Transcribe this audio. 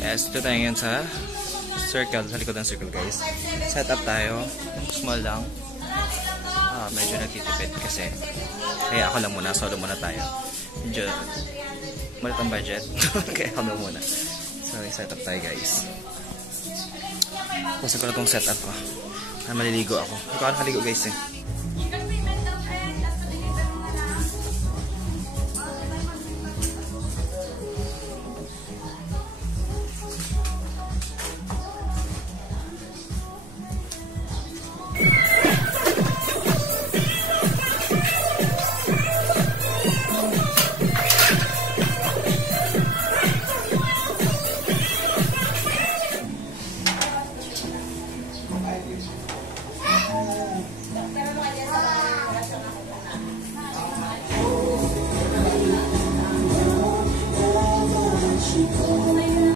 Yes, ito tayo ngayon sa circle, sa likod ng circle guys. Set up tayo, small lang. Medyo nagtitipid kasi. Kaya ako lang muna, solo muna tayo. Medyo malit ang budget. Kaya ako lang muna. So, set up tayo guys. Pusin ko na itong setup ko. Maliligo ako. Hindi ko nakaligo guys eh.